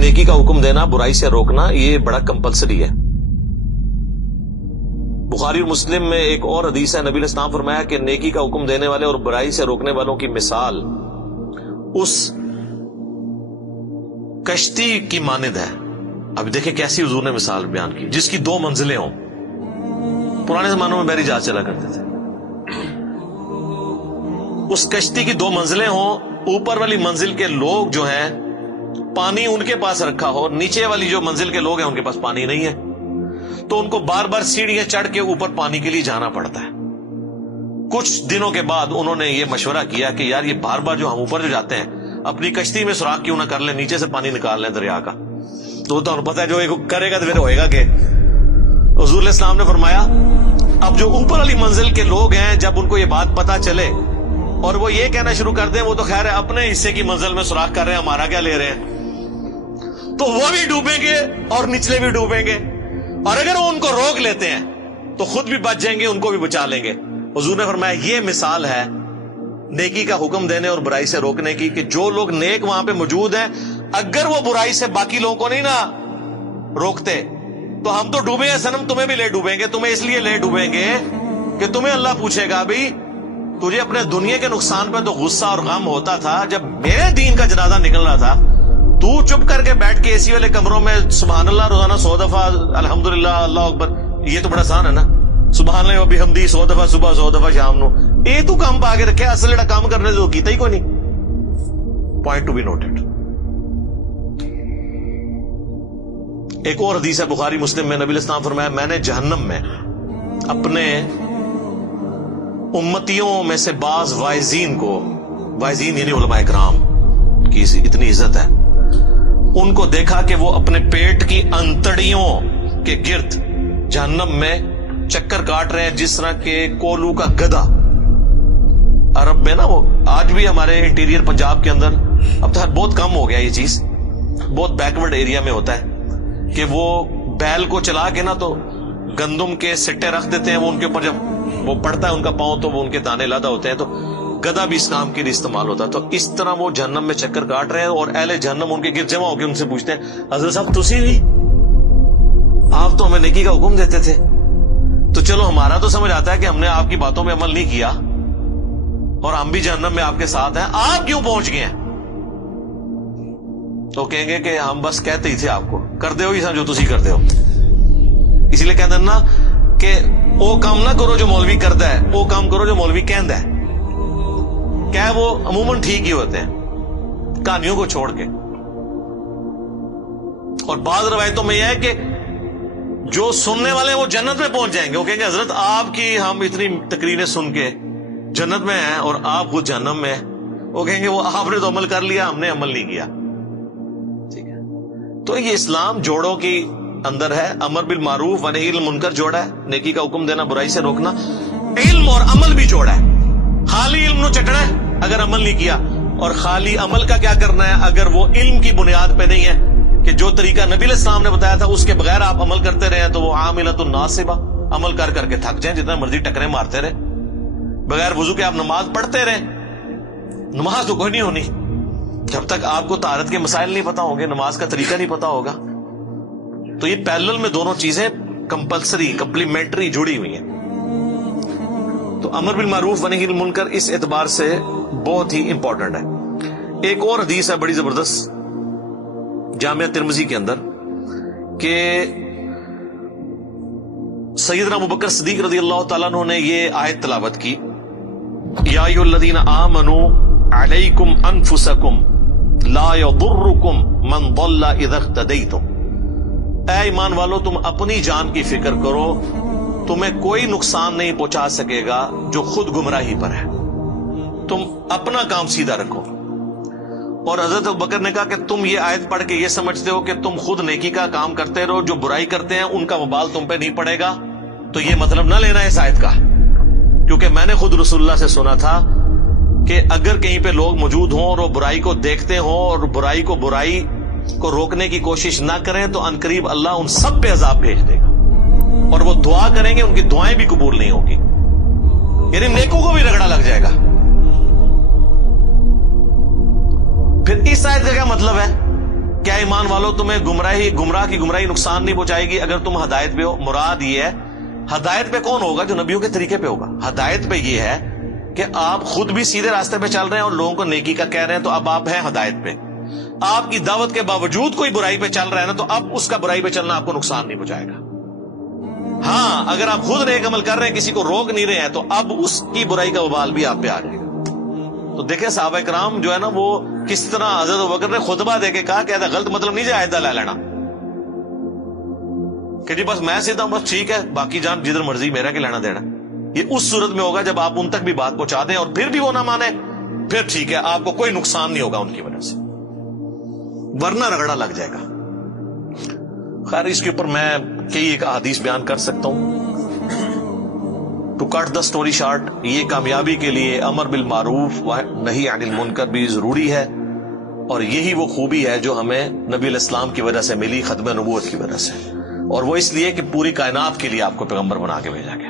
نیکی کا حکم دینا، برائی سے روکنا، یہ بڑا کمپلسری ہے۔ بخاری اور مسلم میں ایک اور حدیث ہے، نبی علیہ السلام فرمایا کہ نیکی کا حکم دینے والے اور برائی سے روکنے والوں کی مثال اس کشتی کی مانند ہے۔ اب دیکھیں کیسی حضور نے مثال بیان کی، جس کی 2 منزلیں ہوں۔ پرانے زمانوں میں بحری جہاز چلا کرتے تھے، اس کشتی کی 2 منزلیں ہوں، اوپر والی منزل کے لوگ جو ہیں پانی ان کے پاس رکھا ہو، نیچے والی جو منزل کے لوگ ہیں ان کے پاس پانی نہیں ہے، تو ان کو بار بار سیڑھیاں چڑھ کے اوپر پانی کے لیے جانا پڑتا ہے۔ کچھ دنوں کے بعد انہوں نے یہ مشورہ کیا کہ یار یہ بار بار جو ہم اوپر جو جاتے ہیں اپنی کشتی میں سوراخ کیوں نہ کر لیں، نیچے سے پانی نکال لیں دریا کا، تو پتہ ہے جو کرے گا تو پھر ہوئے گا کہ حضور علیہ السلام نے فرمایا اب جو اوپر والی منزل کے لوگ ہیں جب ان کو یہ بات پتا چلے اور وہ یہ کہنا شروع کر دیں وہ تو خیر ہے اپنے حصے کی منزل میں سوراخ کر رہے ہیں، ہمارا کیا لے رہے ہیں، تو وہ بھی ڈوبیں گے اور نچلے بھی ڈوبیں گے، اور اگر وہ ان کو روک لیتے ہیں تو خود بھی بچ جائیں گے، ان کو بھی بچا لیں گے۔ حضور نے فرمایا یہ مثال ہے نیکی کا حکم دینے اور برائی سے روکنے کی، کہ جو لوگ نیک وہاں پہ موجود ہیں اگر وہ برائی سے باقی لوگوں کو نہیں نہ روکتے تو ہم تو ڈوبے ہیں صنم، تمہیں بھی لے ڈوبیں گے، تمہیں اس لیے لے ڈوبیں گے کہ تمہیں اللہ پوچھے گا بھئی تجھے اپنے دنیا کے نقصان پہ تو غصہ اور غم ہوتا تھا، جب میرے دین کا جنازہ نکل رہا تھا تو چپ کر کے بیٹھ کے اسی والے کمروں میں سبحان اللہ روزانہ 100 دفعہ الحمدللہ اللہ اکبر، یہ تو بڑا آسان ہے نا، سبحان اللہ و بحمدی 100 دفعہ صبح 100 دفعہ شام نو، یہ تو کام پا کے رکھے، اصل جڑا کام کرنے جو کیتا ہی کوئی نہیں۔ Point to be noted. ایک اور حدیث ہے بخاری مسلم میں، نبی علیہ السلام فرمایا میں نے جہنم میں اپنے امتیوں میں سے بعض واعظین کو، واعظین یعنی علماء اکرام کی اتنی عزت ہے، ان کو دیکھا کہ وہ اپنے پیٹ کی انتڑیوں کے گرد جہنم میں چکر کاٹ رہے ہیں جس طرح کہ کولو کا گدھا۔ عرب میں نا وہ آج بھی ہمارے انٹیریئر پنجاب کے اندر اب تو بہت کم ہو گیا یہ چیز، بہت بیکورڈ ایریا میں ہوتا ہے کہ وہ بیل کو چلا کے نا تو گندم کے سٹے رکھ دیتے ہیں، وہ ان کے اوپر جب وہ پڑتا ہے ان کا پاؤں تو وہ ان کے دانے لادا ہوتے ہیں، تو گدھا بھی اس کام کے لیے استعمال ہوتا ہے۔ تو اس طرح وہ جہنم میں چکر کاٹ رہے ہیں اور اہل جہنم ان کے گرد جمع ہو کے ان سے پوچھتے ہیں حضرت صاحب تسی بھی، آپ تو ہمیں نیکی کا حکم دیتے تھے، تو چلو ہمارا تو سمجھ آتا ہے کہ ہم نے آپ کی باتوں میں عمل نہیں کیا اور ہم بھی جہنم میں آپ کے ساتھ ہیں، آپ کیوں پہنچ گئے ہیں؟ تو کہیں گے کہ ہم بس کہتے ہی تھے آپ کو، کر دے ہو یہ جو تسی کر دے ہو، اسی لیے کہتے ہیں نا کہ وہ کام نہ کرو جو مولوی کرتا ہے، وہ کام کرو جو مولوی کہندا ہے، کیا وہ عموماً ٹھیک ہی ہوتے ہیں کہانیوں کو چھوڑ کے۔ اور بعض روایتوں میں یہ ہے کہ جو سننے والے ہیں وہ جنت میں پہنچ جائیں گے، وہ کہیں گے حضرت آپ کی ہم اتنی تقریریں سن کے جنت میں ہیں اور آپ خود جہنم میں ہیں، وہ کہیں گے وہ آپ نے تو عمل کر لیا، ہم نے عمل نہیں کیا۔ ٹھیک ہے، تو یہ اسلام جوڑوں کی اندر ہے، امر بالمعروف و نہی عن المنکر جوڑا ہے، نیکی کا حکم دینا برائی سے روکنا، علم اور عمل بھی جوڑا ہے، خالی علم نو چٹنا ہے اگر عمل نہیں کیا، اور خالی عمل کا کیا کرنا ہے اگر وہ علم کی بنیاد پہ نہیں ہے کہ جو طریقہ نبی علیہ السلام نے بتایا تھا اس کے بغیر آپ عمل کرتے رہے تو وہ عاملۃ ناصبہ، عمل کر کر کے تھک جائیں، جتنا مرضی ٹکرے مارتے رہے، بغیر وضو کے آپ نماز پڑھتے رہے، نماز تو کوئی نہیں ہونی جب تک آپ کو طہارت کے مسائل نہیں پتا ہوں گے، نماز کا طریقہ نہیں پتا ہوگا۔ تو یہ پیرلل میں دونوں چیزیں کمپلسری کمپلیمنٹری جڑی ہوئی ہیں۔ تو امر بالمعروف و نہی عن المنکر اس اعتبار سے بہت ہی امپورٹنٹ ہے۔ ایک اور حدیث ہے بڑی زبردست جامعہ ترمذی کے اندر کہ سیدنا ابوبکر صدیق رضی اللہ تعالیٰ عنہ نے یہ آیت تلاوت کی، یا ایھا الذین آمنوا علیکم انفسکم لا یضرکم من ضل اذا اہتدیتم، اے ایمان والو تم اپنی جان کی فکر کرو، تمہیں کوئی نقصان نہیں پہنچا سکے گا جو خود گمراہی پر ہے، تم اپنا کام سیدھا رکھو۔ اور حضرت ابوبکر نے کہا کہ تم یہ آیت پڑھ کے یہ سمجھتے ہو کہ تم خود نیکی کا کام کرتے رہو، جو برائی کرتے ہیں ان کا وبال تم پہ نہیں پڑے گا، تو یہ مطلب نہ لینا اس آیت کا، کیونکہ میں نے خود رسول اللہ سے سنا تھا کہ اگر کہیں پہ لوگ موجود ہوں اور وہ برائی کو دیکھتے ہوں اور برائی کو روکنے کی کوشش نہ کریں تو عنقریب اللہ ان سب پہ عذاب بھیج دے گا، اور وہ دعا کریں گے ان کی دعائیں بھی قبول نہیں ہوگی، یعنی نیکوں کو بھی رگڑا لگ جائے گا۔ پھر اس آیت کا کیا مطلب ہے کیا ایمان والو تمہیں گمراہ کی گمراہی نقصان نہیں پہنچائے گی اگر تم ہدایت پہ ہو؟ مراد یہ ہے ہدایت پہ کون ہوگا؟ جو نبیوں کے طریقے پہ ہوگا. ہدایت پہ یہ ہے کہ آپ خود بھی سیدھے راستے پہ چل رہے ہیں اور لوگوں کو نیکی کا کہہ رہے ہیں، تو اب آپ ہیں ہدایت پہ. آپ کی دعوت کے باوجود کوئی برائی پہ چل رہا ہے نا، تو اب اس کا برائی پہ چلنا آپ کو نقصان نہیں پہنچائے گا. ہاں اگر آپ خود نیک عمل کر رہے ہیں، کسی کو روک نہیں رہے ہیں، تو اب اس کی برائی کا وبال بھی آپ پہ آ جائے گا. تو دیکھیں صحابہ کرام جو ہے نا، وہ کس طرح حضرت ابوبکر نے خطبہ دے کے کہا کہ ایسا غلط مطلب نہیں جائے لے لینا کہ جی بس میں سیدھا ہوں، بس ٹھیک ہے، باقی جان جدھر مرضی، میرا کہ لینا دینا. یہ اس صورت میں ہوگا جب آپ ان تک بھی بات پہنچا دیں اور پھر بھی وہ نہ مانے، پھر ٹھیک ہے، آپ کو کوئی نقصان نہیں ہوگا ان کی وجہ سے، ورنہ رگڑا لگ جائے گا. خیر اس کے اوپر میں کئی ایک احادیث بیان کر سکتا ہوں. To cut the story short, یہ کامیابی کے لیے امر بالمعروف و نہی عن المنکر بھی ضروری ہے، اور یہی وہ خوبی ہے جو ہمیں نبی علیہ السلام کی وجہ سے ملی، ختم نبوت کی وجہ سے، اور وہ اس لیے کہ پوری کائنات کے لیے آپ کو پیغمبر بنا کے بھیجا گیا.